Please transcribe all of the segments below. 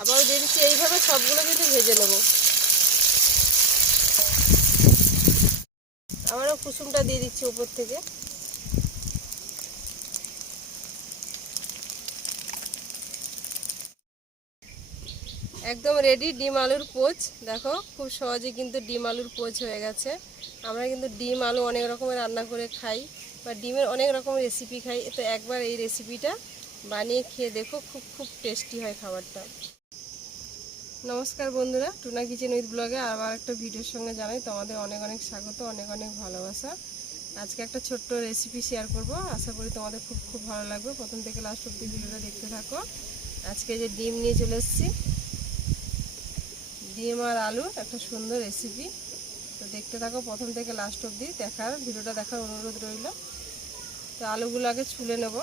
আবারও দিচ্ছি এইভাবে সবগুলো কিন্তু ভেজে নেব। আবারও কুসুমটা দিয়ে দিচ্ছি উপর থেকে। একদম রেডি ডিম আলুর পোচ। দেখো, খুব সহজে কিন্তু ডিম আলুর পোচ হয়ে গেছে। আমরা কিন্তু ডিম আলু অনেক রকমের রান্না করে খাই বা ডিমের অনেক রকমের রেসিপি খাই। তো একবার এই রেসিপিটা বানিয়ে খেয়ে দেখো, খুব খুব টেস্টি হয় খাবারটা। নমস্কার বন্ধুরা, টুনা কিচেন উইথ ব্লগে আবার একটা ভিডিওর সঙ্গে জানাই, তোমাদের অনেক অনেক স্বাগত, অনেক অনেক ভালোবাসা। আজকে একটা ছোট্ট রেসিপি শেয়ার করব, আশা করি তোমাদের খুব খুব ভালো লাগবে। প্রথম থেকে লাস্ট অব্দি ভিডিওটা দেখতে থাকো। আজকে যে ডিম নিয়ে চলে এসেছি, ডিম আর আলু একটা সুন্দর রেসিপি তো দেখতে থাকো, প্রথম থেকে লাস্ট অবধি দেখার, ভিডিওটা দেখার অনুরোধ রইল। তো আলুগুলো আগে ছুলে নেব।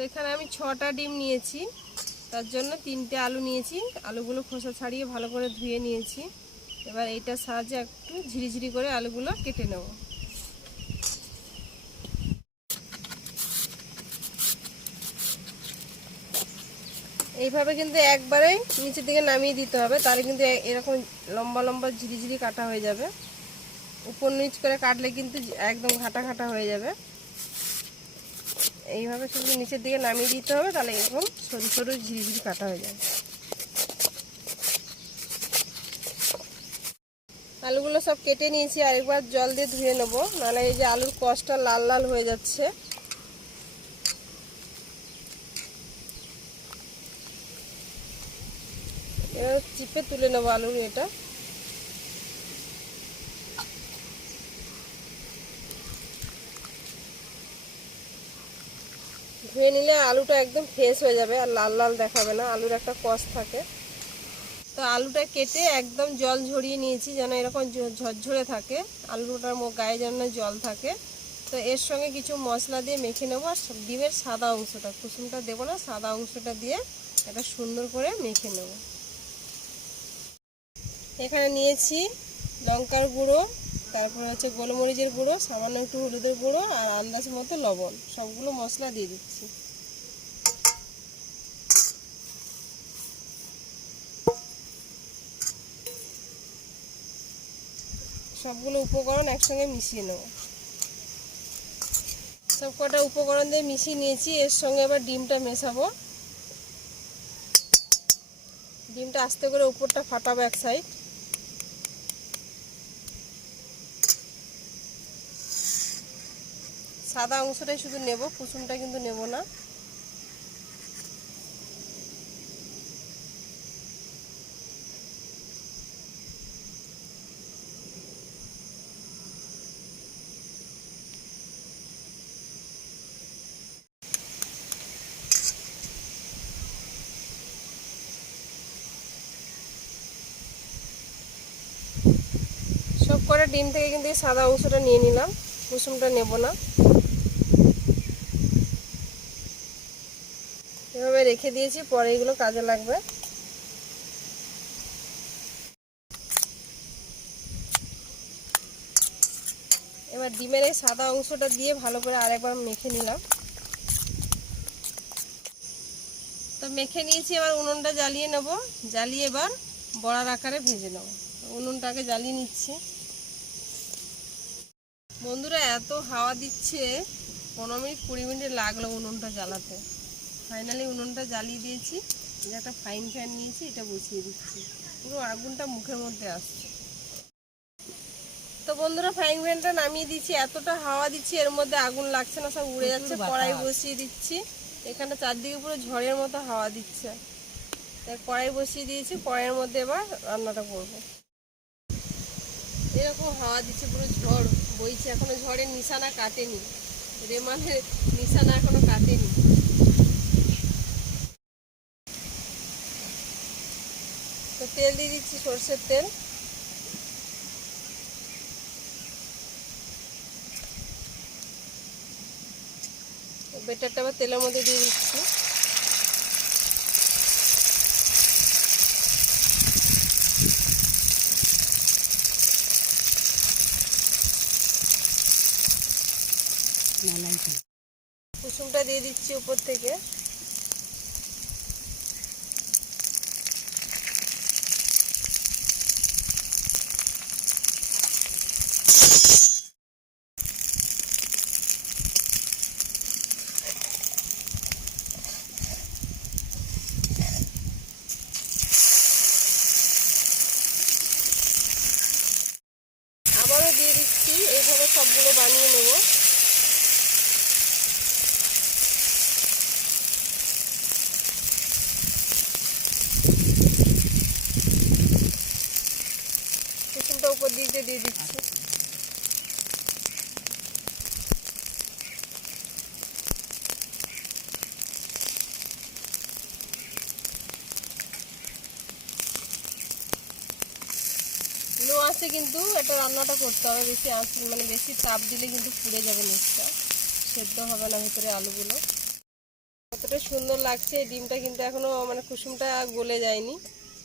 তো এখানে আমি ছটা ডিম নিয়েছি। তার জন্য তিনটে আলু নিয়েছি। আলুগুলো খোসা ছাড়িয়ে ভালো করে ধুয়ে নিয়েছি। এবার এইটার সাহায্যে একটু ঝিরিঝিরি করে আলুগুলো কেটে নেব। এইভাবে কিন্তু একবারে নিচের দিকে নামিয়ে দিতে হবে। তাহলে কিন্তু এরকম লম্বা লম্বা ঝিরিঝিরি কাটা হয়ে যাবে। উপর নিচ করে কাটলে কিন্তু একদম ঘাটা ঘাটা হয়ে যাবে। এইভাবে শুধু নিচের দিকে নামিয়ে দিতে হবে, তাহলে এরকম সরু সরু ঝিরিঝিরি কাটা হয়ে যাবে। আলুগুলো সব কেটে নিয়েছি, আরেকবার জল দিয়ে ধুয়ে নেব, নাহলে এই যে আলুর কষটা লাল লাল হয়ে যাচ্ছে। এবার চিপে তুলে নেব আলুর এটা। ধুয়ে নিলে আলুটা একদম ফ্রেশ হয়ে যাবে আর লাল লাল দেখাবে না, আলুর একটা কষ থাকে। তো আলুটা কেটে একদম জল ঝরিয়ে নিয়েছি যেন এরকম ঝরঝরে থাকে, আলুটার গায়ে যেন জল থাকে। তো এর সঙ্গে কিছু মশলা দিয়ে মেখে নেব আর ডিমের সাদা অংশটা, কুসুমটা দেবো না, সাদা অংশটা দিয়ে এটা সুন্দর করে মেখে নেব। এখানে নিয়েছি লঙ্কার গুঁড়ো তারপরে হচ্ছে গোলমরিচের গুঁড়ো, সামান্য একটু হলুদের গুঁড়ো আর আন্দাজ মতো লবণ। সবগুলো মশলা দিয়ে দিচ্ছি। সবগুলো উপকরণ একসঙ্গে মিশিয়ে নেব। সব কটা উপকরণ দিয়ে মিশিয়ে নিয়েছি, এর সঙ্গে এবার ডিমটা মেশাবো। ডিমটা আস্তে করে উপরটা ফাটাবো এক সাইড সাদা অংশটাই শুধু নেব, কুসুমটা কিন্তু নেব না। সব করে ডিম থেকে কিন্তু সাদা অংশটা নিয়ে নিলাম, কুসুমটা নেব না। এভাবে রেখে দিয়েছি, পরে এগুলো কাজে লাগবে। এবার ডিমের এই সাদা অংশটা দিয়ে ভালো করে আরেকবার মেখে নিলাম। তো মেখে নিয়েছি, এবার উনুনটা জ্বালিয়ে নেব। জ্বালিয়ে এবার বড়ার আকারে ভেজে নেব। উনুনটাকে জ্বালিয়ে নিচ্ছি। বন্ধুরা, এত হাওয়া দিচ্ছে, পনেরো মিনিট কুড়ি মিনিট লাগল উনুনটা জ্বালাতে। ফাইনালি উনুনটা জ্বালিয়ে দিয়েছি। যে একটা ফাইন ফ্যান নিয়েছি এটা বসিয়ে দিচ্ছি। পুরো আগুনটা মুখের মধ্যে আসছে। তো বন্ধুরা ফ্রাইং প্যানটা নামিয়ে দিচ্ছি এতটা হাওয়া দিচ্ছি এর মধ্যে আগুন লাগছে না সব উড়ে যাচ্ছে। কড়াই বসিয়ে দিচ্ছি। এখানে চারদিকে পুরো ঝড়ের মতো হাওয়া দিচ্ছে। তাই কড়াই বসিয়ে দিয়েছি। কড়াইয়ের মধ্যে এবার রান্নাটা করব। এরকম হাওয়া দিচ্ছে পুরো ঝড় বইছে। এখনও ঝড়ের নিশানা কাটেনি। রেমানের নিশানা এখনও কাটেনি। তেল দিয়ে দিচ্ছি সর্ষের তেল। বেটারটা আবার তেলের মধ্যে দিয়ে দিচ্ছি। কুসুমটা দিয়ে দিচ্ছি উপর থেকে। সবগুলো বানিয়ে নেব। উপর দিয়ে দিয়ে দিচ্ছি। লো কিন্তু এটা রান্নাটা করতে হবে, বেশি আঁচ মানে বেশি তাপ দিলে কিন্তু পুড়ে যাবে নিচটা। সেদ্ধ হবে না ভিতরে আলুগুলো। কতটা সুন্দর লাগছে, এই ডিমটা কিন্তু এখনও মানে কুসুমটা গলে যায়নি।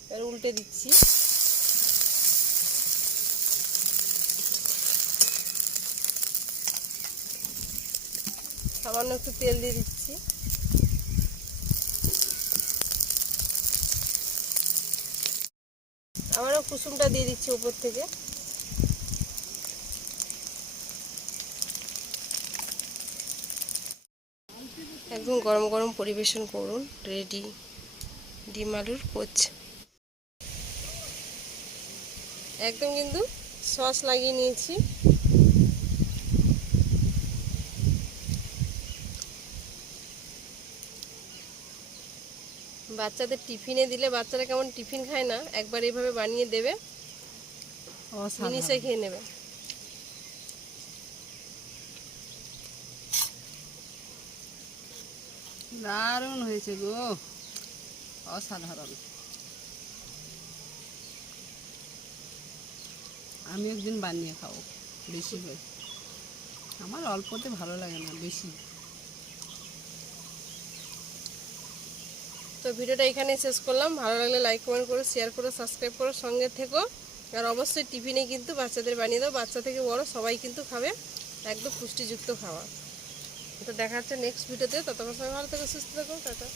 এবার উল্টে দিচ্ছি। সামান্য একটু তেল দিয়ে দিচ্ছি। আবারও কুসুমটা দিয়ে দিচ্ছি উপর থেকে। একদম গরম গরম পরিবেশন করুন, রেডি। ডিম আলুর কোচ। একদম কিন্তু সস লাগিয়ে নিয়েছি। বাচ্চাদের টিফিনে দিলে বাচ্চারা কেমন টিফিন খায় না একবার এইভাবে বানিয়ে দেবে মিনিসে খেয়ে নেবে। দারুণ হয়েছে গো। অসাধারণ। আমি একদিন বানিয়ে খাব বেশি হয়ে। আমার অল্পতে ভালো লাগে না বেশি। তো ভিডিওটা এখানেই শেষ করলাম। ভালো লাগলে লাইক কমেন্ট করো শেয়ার করো সাবস্ক্রাইব করো সঙ্গে থেকো। আর অবশ্যই টিফিনে কিন্তু বাচ্চাদের বানিয়ে দাও। বাচ্চা থেকে বড় সবাই কিন্তু খাবে। একদম পুষ্টিযুক্ত খাওয়া তো দেখা হচ্ছে নেক্সট ভিডিওতে ততক্ষণ সবাই ভালো থেকো, সুস্থ থাকো। টাটা।